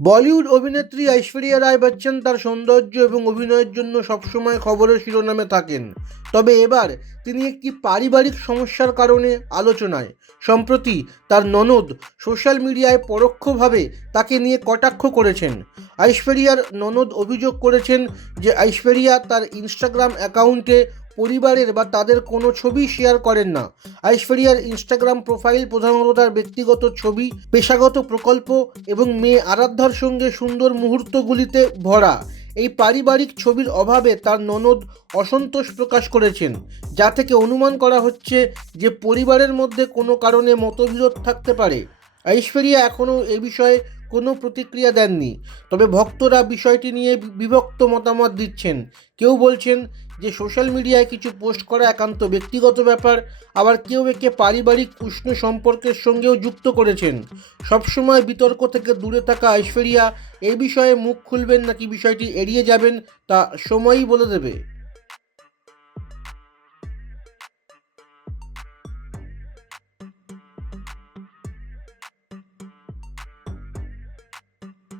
বলিউড অভিনেত্রী ঐশ্বরিয়া রায় বচ্চন তার সৌন্দর্য এবং অভিনয়ের জন্য সবসময় খবরের শিরোনামে থাকেন। তবে এবার তিনি একটি পারিবারিক সমস্যার কারণে আলোচনায়। সম্প্রতি তার ননদ সোশ্যাল মিডিয়ায় পরোক্ষভাবে তাকে নিয়ে কটাক্ষ করেছেন। ঐশ্বরিয়ার ননদ অভিযোগ করেছেন যে ঐশ্বরিয়া তার ইনস্টাগ্রাম অ্যাকাউন্টে পরিবারের বা তাদের কোনো ছবি শেয়ার করেন না। ঐশ্বরিয়ার ইনস্টাগ্রাম প্রোফাইল প্রধানত তার ব্যক্তিগত ছবি, পেশাগত প্রকল্প এবং মেয়ে আরাধ্যার সঙ্গে সুন্দর মুহূর্তগুলিতে ভরা। এই পারিবারিক ছবির অভাবে তার ননদ অসন্তোষ প্রকাশ করেছেন, যা থেকে অনুমান করা হচ্ছে যে পরিবারের মধ্যে কোনো কারণে মতবিরোধ থাকতে পারে। ঐশ্বরিয়া এখনও এ বিষয়ে কোনো প্রতিক্রিয়া দেননি। তবে ভক্তরা বিষয়টি নিয়ে বিভক্ত মতামত দিচ্ছেন। কেউ বলছেন যে সোশ্যাল মিডিয়ায় কিছু পোস্ট করা একান্ত ব্যক্তিগত ব্যাপার, আবার কেউ একে পারিবারিক উষ্ণ সম্পর্কের সঙ্গেও যুক্ত করেছেন। সবসময় বিতর্ক থেকে দূরে থাকা ঐশ্বরিয়া এই বিষয়ে মুখ খুলবেন নাকি বিষয়টি এড়িয়ে যাবেন তা সময়ই বলে দেবে।